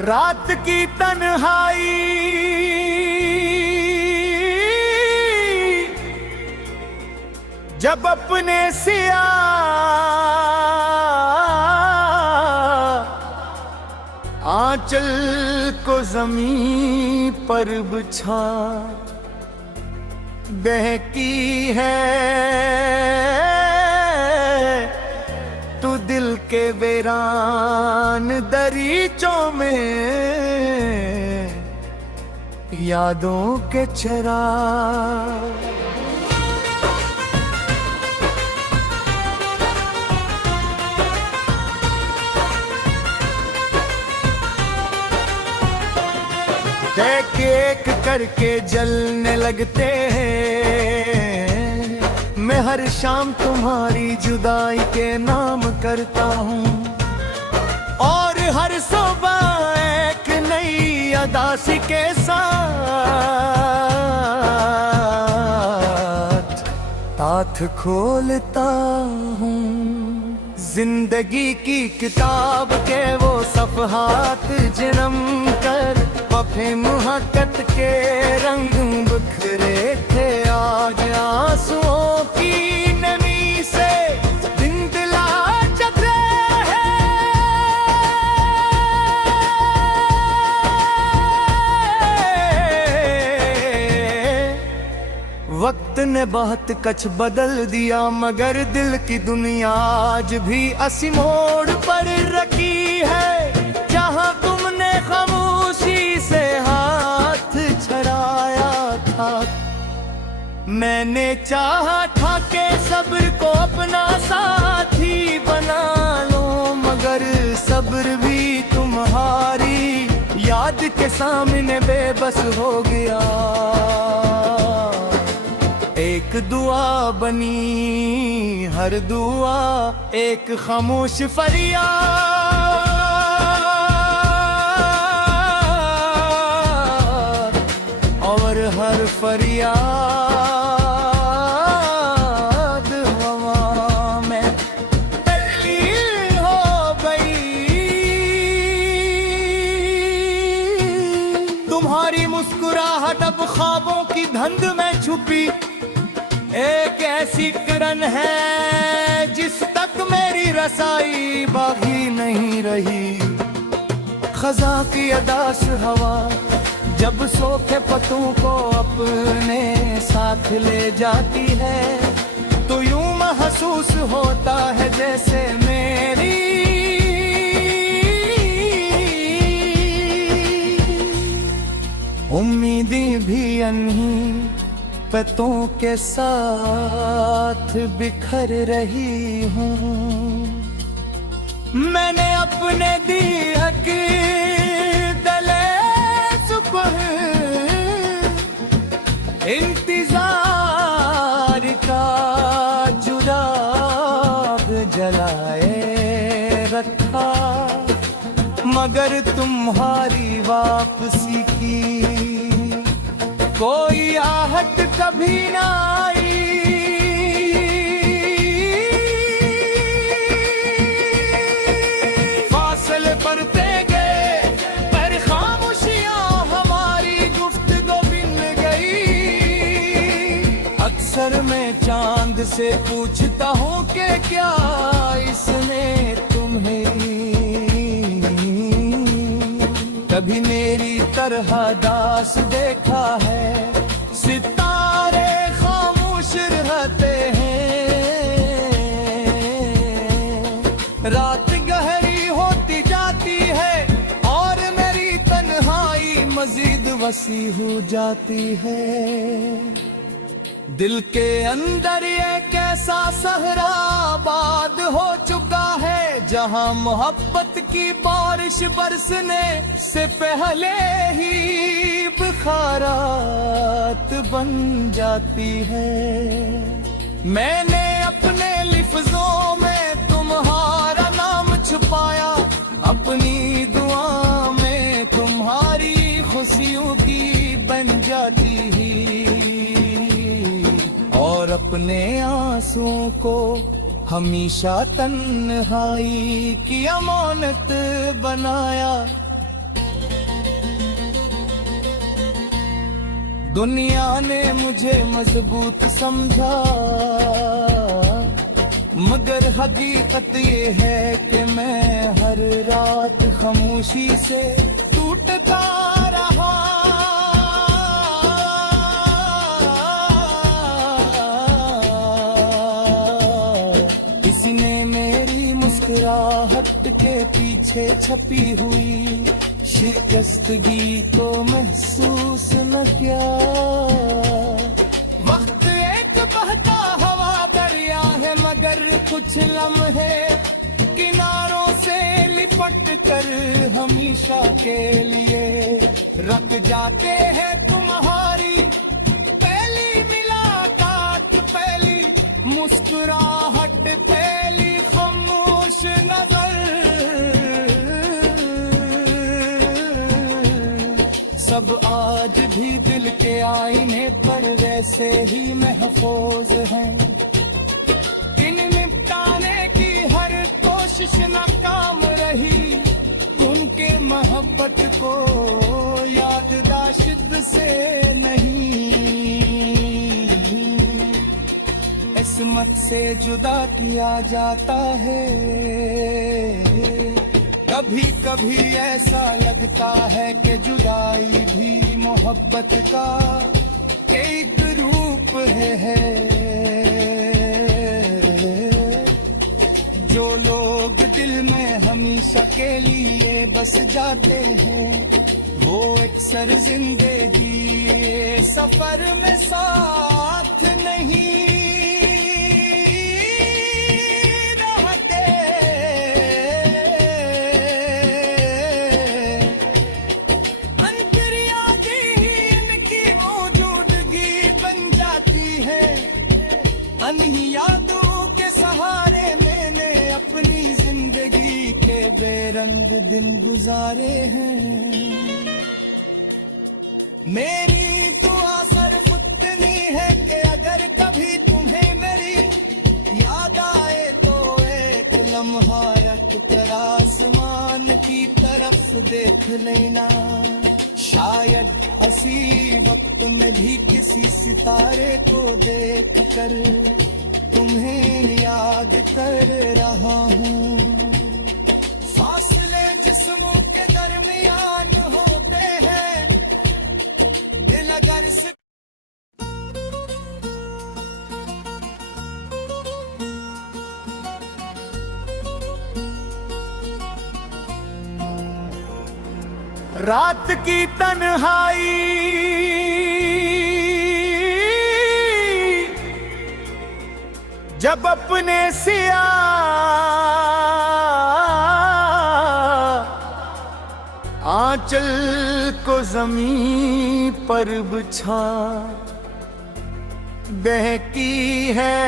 रात की तन्हाई जब अपने सिया आंचल को जमीन पर बिछा बहकी है तू दिल के वीरान दरीचों में यादों के चिराग। देख एक करके जलने लगते हैं, मैं हर शाम तुम्हारी जुदाई के नाम करता हूँ और हर सुबह एक नई अदासी के साथ हाथ खोलता हूँ। जिंदगी की किताब के वो सफ़हात जिनम कर वफ़े मुहक्कत के रंग बिखरे थे, आज आंसुओं की नमी से धुंधला चेहरे हैं। वक्त ने बहुत कुछ बदल दिया मगर दिल की दुनिया आज भी असी मोड़ पर रखी है। जहाँ तुमने खामोशी से हाथ छड़ाया था, मैंने चाहा था कि सब्र को अपना साथी बना लो, मगर सब्र भी तुम्हारी याद के सामने बेबस हो गया। एक दुआ बनी हर दुआ एक खामोश फरियाद, और हर फरियाद हवा में तब्दील हो गई। तुम्हारी मुस्कुराहट अब ख्वाबों की धुंध में छुपी, एक ऐसी किरण है जिस तक मेरी रसाई बाकी नहीं रही। खजा की अदास हवा जब सोखे पत्तों को अपने साथ ले जाती है, तो यूं महसूस होता है जैसे मेरी उम्मीदें भी अन्ही पत्तों के साथ बिखर रही हूँ। मैंने अपने दिहक दले सुबह इंतजार का जुराग जलाए रखा, मगर तुम्हारी वापसी की कोई आहट कभी ना आई। फासले बढ़ते गए पर खामोशियां हमारी गुफ्तगू बिन गई। अक्सर मैं चांद से पूछता हूँ कि क्या इसने तुम्हें कभी मेरी तरह दास देखा है। सितारे खामोश रहते हैं, रात गहरी होती जाती है और मेरी तन्हाई मजीद वसी हो जाती है। दिल के अंदर ये कैसा सहरा आबाद हो चुका है, जहां मोहब्बत की बारिश बरसने से पहले ही बुखारात बन जाती है। मैंने अपने लिफ्जों में तुम्हारा नाम छुपाया, अपनी दुआ में तुम्हारी खुशियों की बन जाती ही, और अपने आंसुओं को हमेशा तन्हाई की अमानत बनाया। दुनिया ने मुझे मजबूत समझा, मगर हकीकत ये है कि मैं हर रात खामोशी से टूटता रहा। किसी ने मेरी मुस्कुराहट के पीछे छपी हुई शिकस्तगी को महसूस न किया। वक्त एक बहता हवा दरिया है, मगर कुछ लम्हे किनारों से लिपट कर हमेशा के लिए रख जाते हैं। तुम्हारी पहली मुलाकात, पहली मुस्कुराहट, पहली खामोश नजर, सब आज भी दिल के आईने पर वैसे ही महफूज हैं। इन निपटाने की हर कोशिश नाकाम रही, उनके मोहब्बत को याददाश्त से नहीं, किस्मत से जुदा किया जाता है। कभी कभी ऐसा लगता है कि जुदाई भी मोहब्बत का एक रूप है। जो लोग दिल में हमेशा के लिए बस जाते हैं, वो अक्सर जिंदगी सफर में साथ नहीं रहते। अनगिनती इनकी मौजूदगी बन जाती है। अनही यादों के सहारे मैंने अपनी जिंदगी के बेरंग दिन गुजारे हैं। मेरी दुआ सिर्फ इतनी है कि अगर कभी तुम्हें मेरी याद आए तो एक लम्हा रख कर आसमान की तरफ देख लेना। शायद हंसी वक्त में भी किसी सितारे को देख कर तुम्हें याद कर रहा हूँ। फासले जिस्मों के दरमियान होते हैं, दिल अगर से रात की तन्हाई जब अपने सिया आंचल को जमीन पर बिछा बहकी है,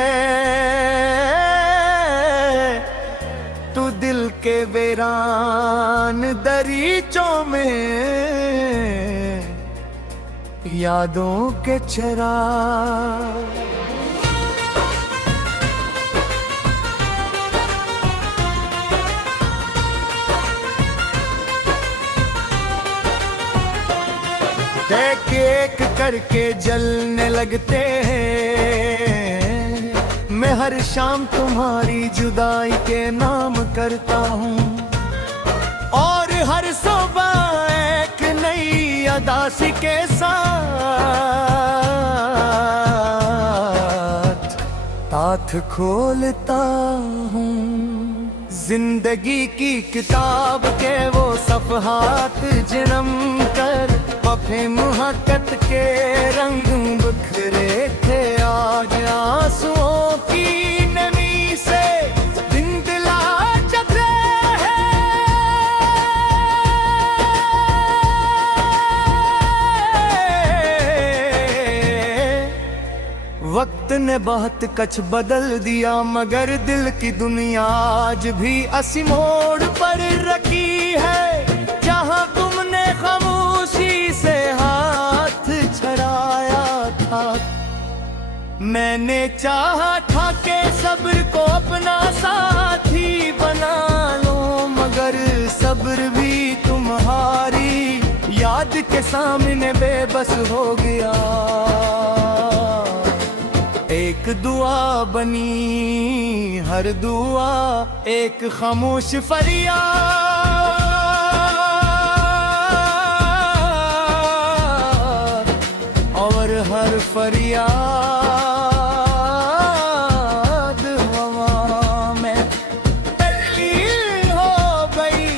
तू दिल के वीरान दरीचों में यादों के चिराग। देख एक करके जलने लगते हैं। मैं हर शाम तुम्हारी जुदाई के नाम करता हूँ, और हर सुबह एक नई अदासी के साथ हाथ खोलता हूँ। जिंदगी की किताब के वो सफ़हात जिनम कर वफ़े मुहक्कत के रंग बिखरे थे। आज आंसुओं की नमी से धुंधला चेहरा है। वक्त ने बहुत कुछ बदल दिया, मगर दिल की दुनिया आज भी असी मोड़ पर रखी है। जहाँ तुमने खामोशी से हाथ छड़ाया था, मैंने चाहा था कि सब्र को अपना साथी बना लो, मगर सब्र भी तुम्हारी याद के सामने बेबस हो गया। एक दुआ बनी हर दुआ एक खामोश फरियाद, और हर फरियाद हवा में तब्दील हो गई।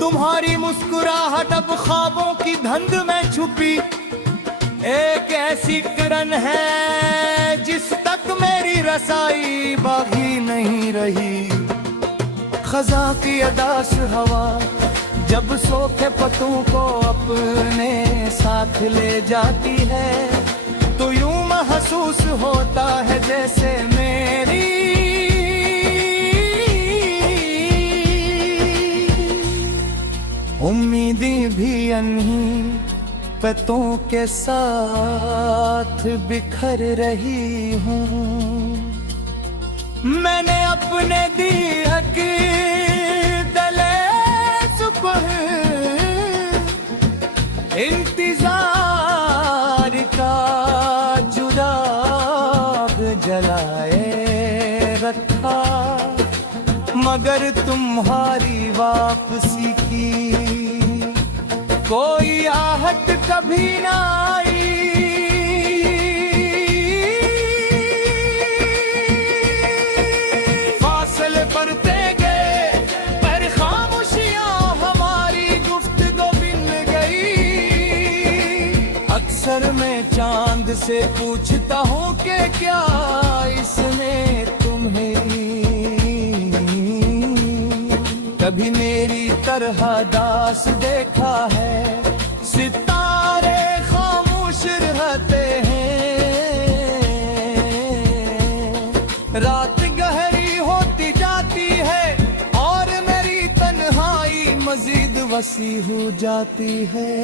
तुम्हारी मुस्कुराहट अब ख्वाबों की धुंध में छुपी, एक ऐसी किरण है जिस तक मेरी रसाई बाकी नहीं रही। खजा की अदास हवा जब सोखे पत्तों को अपने साथ ले जाती है, तो यूं महसूस होता है जैसे मेरी उम्मीदें भी अन्ही पत्तों के साथ बिखर रही हूँ। मैंने अपने दिहक दले सुबह इंतजार का जुराग जलाए रखा, मगर तुम्हारी वापसी की कोई आहट कभी ना आई। फासले बढ़ते गए पर खामोशियां हमारी गुफ्तगू बिन गई। अक्सर मैं चांद से पूछता हूँ कि क्या इसने तुम्हें कभी मेरी तरह दास देखा है। सितारे खामोश रहते हैं, रात गहरी होती जाती है और मेरी तन्हाई मजीद वसी हो जाती है।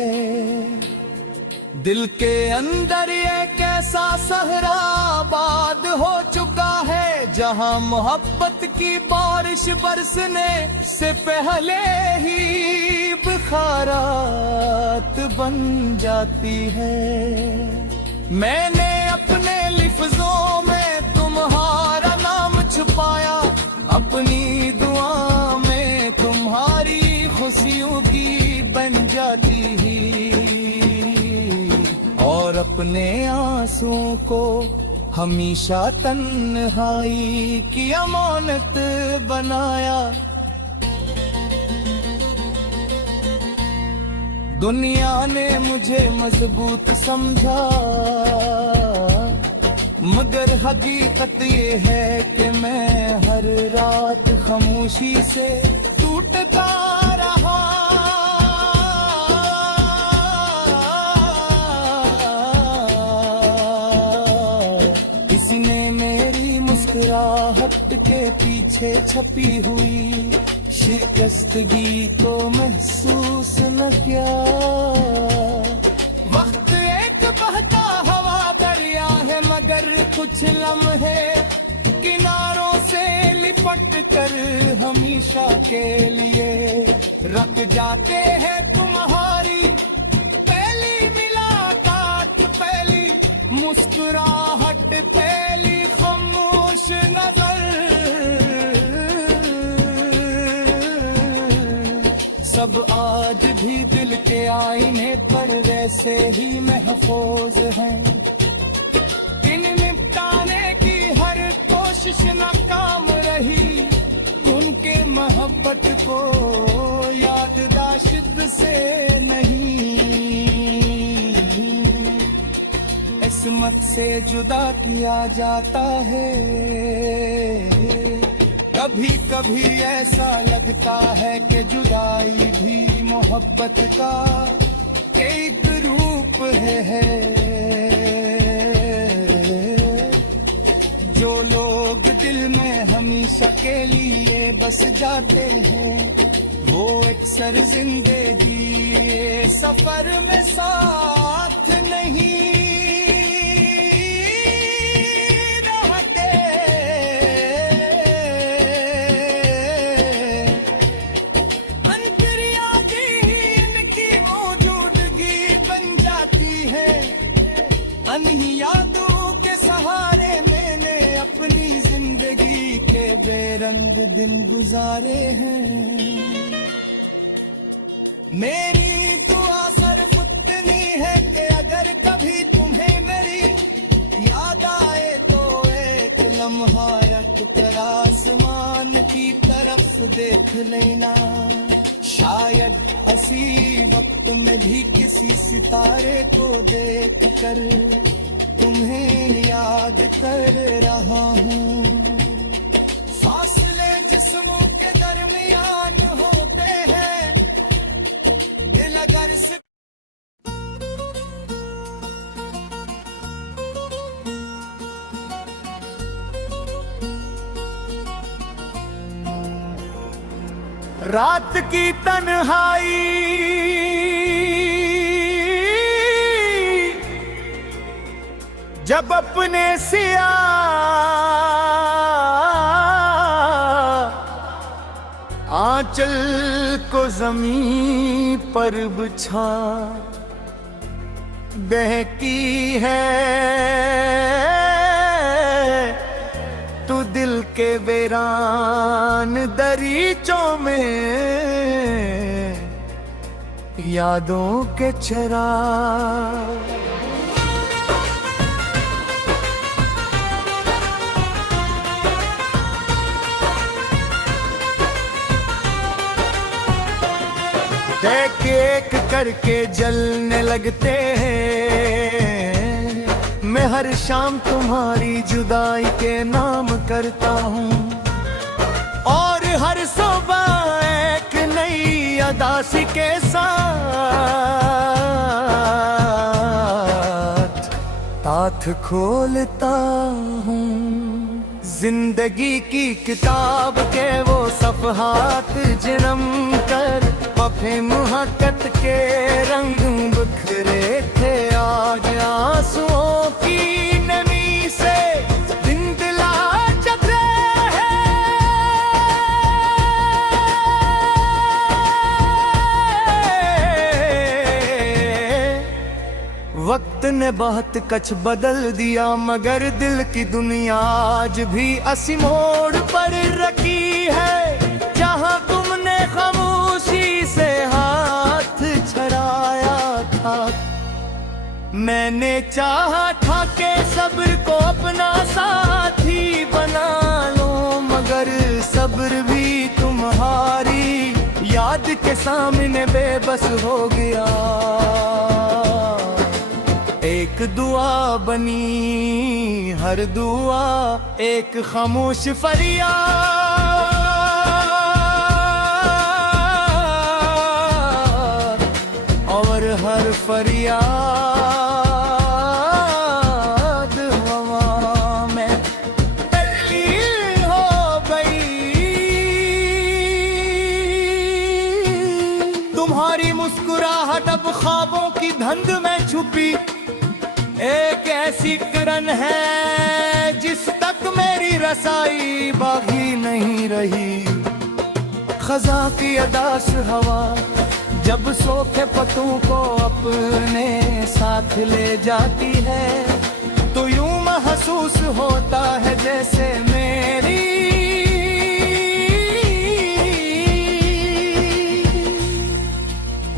दिल के अंदर एक ऐसा सहरा आबाद हो चुका है, जहां मोहब्बत की बारिश बरसने से पहले ही बुखारात बन जाती है। मैंने अपने लिफ्जों में तुम्हारा नाम छुपाया, अपनी दुआ में तुम्हारी खुशियों की बन जाती ही, और अपने आंसुओं को हमेशा तन्हाई की अमानत बनाया। दुनिया ने मुझे मजबूत समझा, मगर हकीकत ये है कि मैं हर रात खामोशी से टूटता रहा। मुस्कुराहट के पीछे छपी हुई शिकस्तगी को महसूस न किया। वक्त एक बहता हवा दरिया है, मगर कुछ लम्हे किनारों से लिपट कर हमेशा के लिए रख जाते हैं। तुम्हारी पहली मुलाकात, पहली मुस्कुराहट, पहली खामोश नजर, सब आज भी दिल के आईने पर वैसे ही महफूज हैं। इन निपटाने की हर कोशिश नाकाम रही, उनके मोहब्बत को याददाश्त से नहीं, किस्मत से जुदा किया जाता है। कभी कभी ऐसा लगता है कि जुदाई भी मोहब्बत का एक रूप है। जो लोग दिल में हमेशा के लिए बस जाते हैं, वो अक्सर जिंदगी सफर में साथ नहीं रहते। इन्हीं यादों के सहारे मैंने अपनी जिंदगी के बेरंग दिन गुजारे हैं। मेरी दुआ सिर्फ इतनी है कि अगर कभी तुम्हें मेरी याद आए तो एक लम्हा रख कर आसमान की तरफ देख लेना। शायद हंसी वक्त में भी किसी सितारे को देख कर तुम्हें याद कर रहा हूँ। फासले जिस्मों के दरमियान होते हैं, दिल अगर से रात की तन्हाई जब अपने सिया आंचल को जमीन पर बिछा बहकी है तू दिल के वीरान दरीचों में यादों के चिराग। देख एक करके जलने लगते हैं। मैं हर शाम तुम्हारी जुदाई के नाम करता हूँ और हर सुबह एक नई अदासी के साथ ताथ खोलता हूँ। जिंदगी की किताब के वो सफ़हात जिनम कर वफ़े मुहक्कत के रंग बिखरे थे। आज आंसुओं की नमी से दिन दिला चतरे हैं। वक्त ने बहुत कुछ बदल दिया मगर दिल की दुनिया आज भी असी मोड़ पर रखी है। जहाँ तुमने खामोशी से हाथ छड़ाया था, मैंने चाहा था कि सब्र को अपना साथी बना लो मगर सब्र भी तुम्हारी याद के सामने बेबस हो गया। एक दुआ बनी हर दुआ एक खामोश फरियाद और हर फरियाद हवा में तब्दील हो गई। तुम्हारी मुस्कुराहट अब ख्वाबों की धुंध में छुपी एक ऐसी किरण है जिस तक मेरी रसाई बाकी नहीं रही। खजा की अदास हवा जब सोखे पत्तों को अपने साथ ले जाती है तो यूं महसूस होता है जैसे मेरी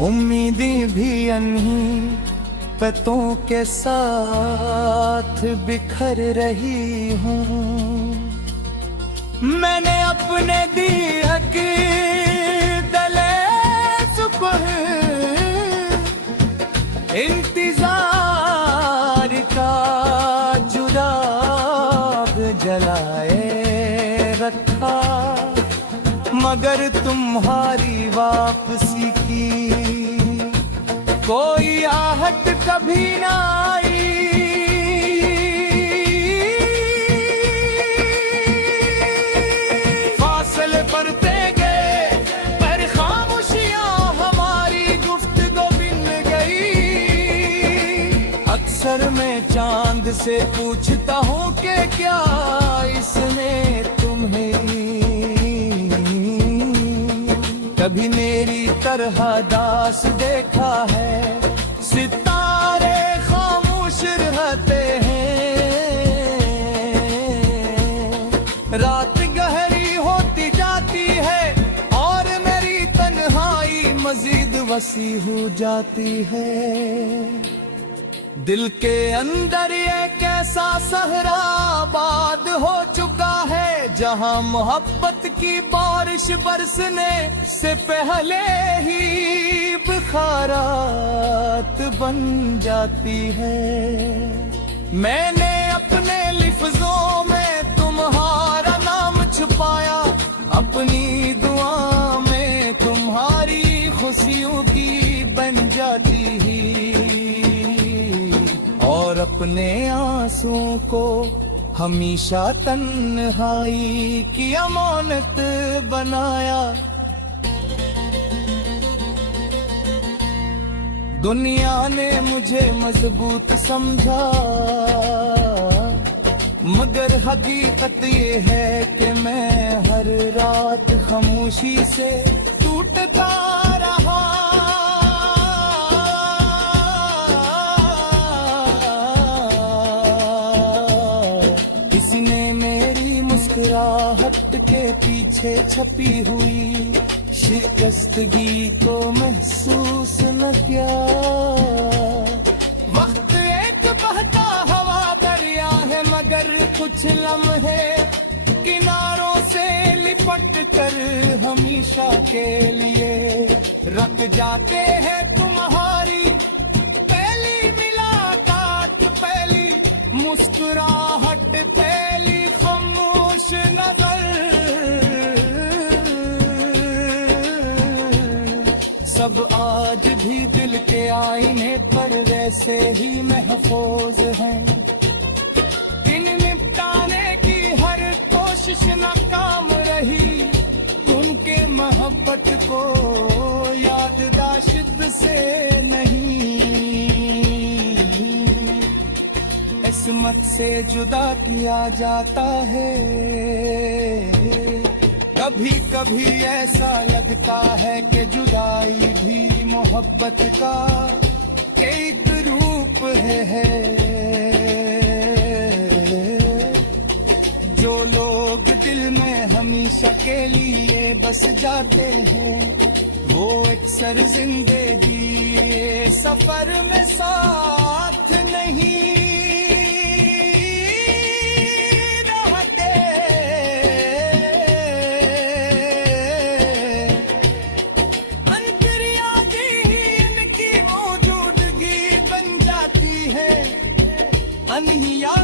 उम्मीदें भी अन्ही पत्तों के साथ बिखर रही हूँ। मैंने अपने दिहक दले सुपह इंतजार का जुराग जलाए रखा मगर तुम्हारी वापसी की कोई आहट कभी ना आई। फासले बढ़ते गए पर खामोशियां हमारी गुफ्तगू बिन गई। अक्सर मैं चांद से पूछता हूँ कि क्या इसने तुम्हें कभी मेरी तरह दास देखा है। सितारे खामोश रहते बसी हो जाती है। दिल के अंदर ये कैसा सहरा आबाद हो चुका है, जहां मोहब्बत की बारिश बरसने से पहले ही बुखारात बन जाती है। मैंने अपने लिफ्जों में तुम्हारा नाम छुपाया, अपनी दुआ में तुम्हारी खुशियों की बन जाती ही, और अपने आंसुओं को हमेशा तन्हाई की अमानत बनाया। दुनिया ने मुझे मजबूत समझा, मगर हकीकत ये है कि मैं हर रात खामोशी से टूटता रहा। किसी ने मेरी मुस्कुराहट के पीछे छपी हुई शिकस्तगी को महसूस न किया। वक्त एक बहता हवा दरिया है, मगर कुछ लम्हे किनारों से लिपट कर हमेशा के लिए रख जाते हैं। तुम्हारी पहली मुलाकात, पहली मुस्कुराहट, पहली खामोश नजर, सब आज भी दिल के आईने पर वैसे ही महफूज हैं। इन निपटाने की हर कोशिश नाकाम रही, उनके मोहब्बत को याददाश्त से नहीं, किस्मत से जुदा किया जाता है। कभी कभी ऐसा लगता है कि जुदाई भी मोहब्बत का एक रूप है। जो लोग दिल में हमेशा के लिए बस जाते हैं, वो अक्सर जिंदगी सफर में साथ नहीं अनहिया